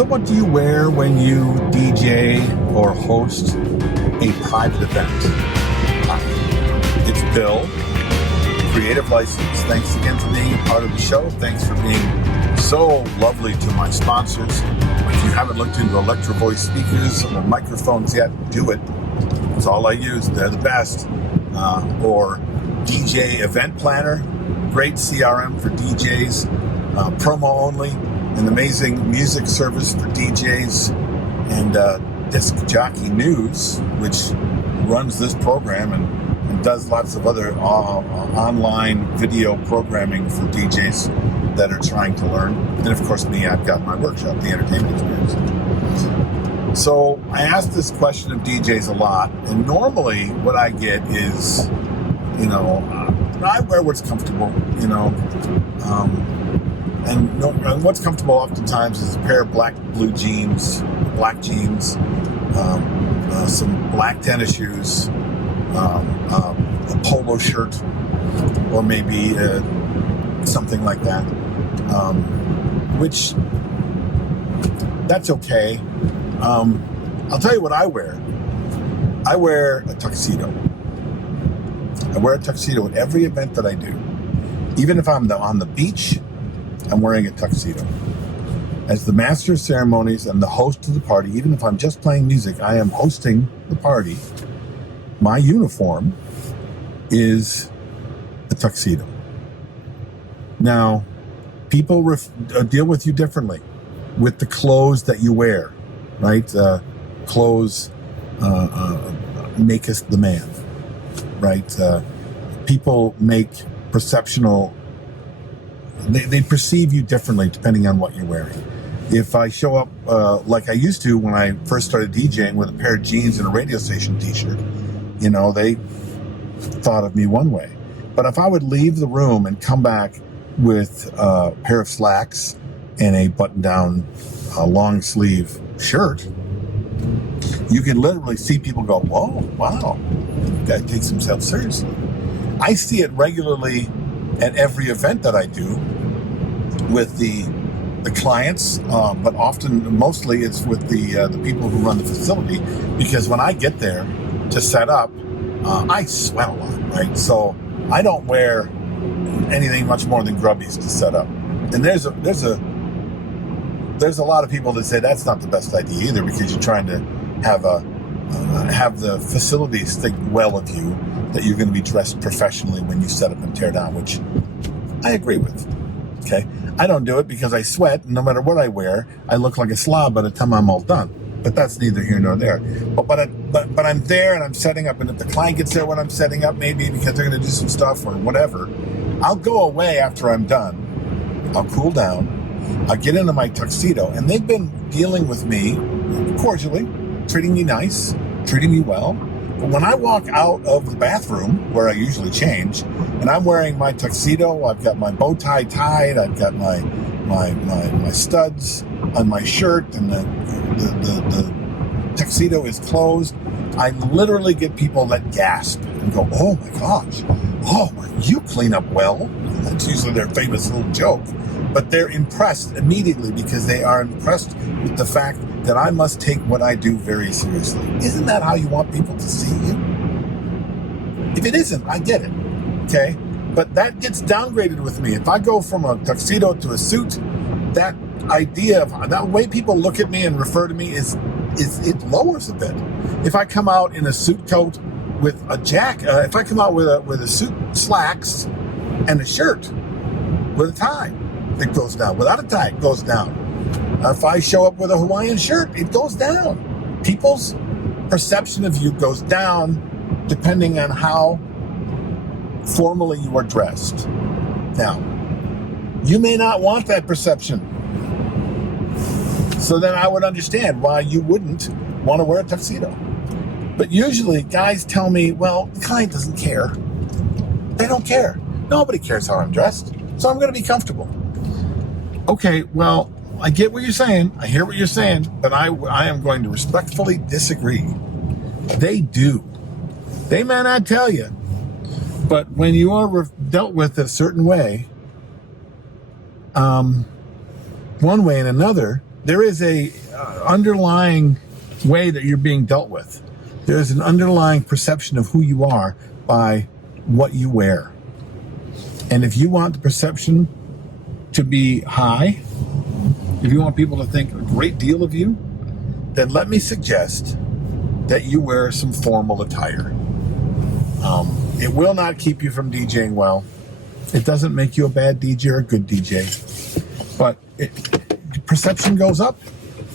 So what do you wear when you DJ or host a private event? It's Bill, Creative License. Thanks again for being a part of the show. Thanks for being so lovely to my sponsors. If you haven't looked into Electro Voice speakers or microphones yet, do it. It's all I use. They're the best. Or DJ Event Planner, great CRM for DJs, promo only, an amazing music service for DJs, and Disc Jockey News, which runs this program and does lots of other online video programming for DJs that are trying to learn. And of course me, I've got my workshop, The Entertainment Experience. So I ask this question of DJs a lot, and normally what I get is, I wear what's comfortable, and what's comfortable oftentimes is a pair of black jeans, some black tennis shoes, a polo shirt, or maybe something like that, which that's okay. I'll tell you what I wear. I wear a tuxedo. I wear a tuxedo at every event that I do. Even if I'm on the beach, I'm wearing a tuxedo. As the master of ceremonies and the host of the party, even if I'm just playing music, I am hosting the party. My uniform is a tuxedo. Now, people deal with you differently with the clothes that you wear, right? Clothes maketh the man, right? People make perceptional, they perceive you differently depending on what you're wearing. If I show up like I used to when I first started DJing with a pair of jeans and a radio station t-shirt, they thought of me one way. But if I would leave the room and come back with a pair of slacks and a button-down long sleeve shirt, you can literally see people go, whoa, wow, that takes himself seriously. I see it regularly at every event that I do with the clients, but mostly it's with the people who run the facility, because when I get there to set up, I sweat a lot, right? So I don't wear anything much more than grubbies to set up. And there's a lot of people that say that's not the best idea either, because you're trying to have the facilities think well of you, that you're going to be dressed professionally when you set up and tear down, which I agree with. Okay, I don't do it because I sweat, and no matter what I wear, I look like a slob by the time I'm all done. But that's neither here nor there. But I'm there and I'm setting up, and if the client gets there when I'm setting up, maybe because they're going to do some stuff or whatever, I'll go away after I'm done. I'll cool down. I'll get into my tuxedo, and they've been dealing with me cordially, treating me nice, treating me well. But when I walk out of the bathroom, where I usually change, and I'm wearing my tuxedo, I've got my bow tie tied, I've got my studs on my shirt, and the tuxedo is closed, I literally get people that gasp and go, oh my gosh, you clean up well. That's usually their famous little joke. But they're impressed immediately, because they are impressed with the fact that I must take what I do very seriously. Isn't that how you want people to see you? If it isn't, I get it, okay? But that gets downgraded with me. If I go from a tuxedo to a suit, that idea of that way people look at me and refer to me it lowers a bit. If I come out in a suit coat with a jacket, if I come out with a suit, slacks, and a shirt with a tie, it goes down. Without a tie, it goes down. If I show up with a Hawaiian shirt, it goes down. People's perception of you goes down depending on how formally you are dressed. Now, you may not want that perception. So then I would understand why you wouldn't want to wear a tuxedo. But usually guys tell me, well, the client doesn't care. They don't care. Nobody cares how I'm dressed, so I'm going to be comfortable. Okay, well, I get what you're saying. I hear what you're saying, but I am going to respectfully disagree. They do. They may not tell you, but when you are dealt with a certain way, one way and another, there is a underlying way that you're being dealt with. There's an underlying perception of who you are by what you wear. And if you want the perception to be high, if you want people to think a great deal of you, then let me suggest that you wear some formal attire. It will not keep you from DJing well. It doesn't make you a bad DJ or a good DJ. But perception goes up,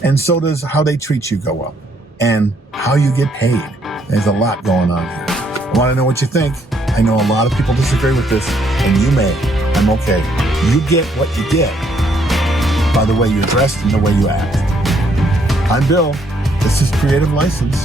and so does how they treat you go up, and how you get paid. There's a lot going on here. I want to know what you think. I know a lot of people disagree with this, and you may. I'm okay. You get what you get by the way you're dressed and the way you act. I'm Bill. This is Creative License.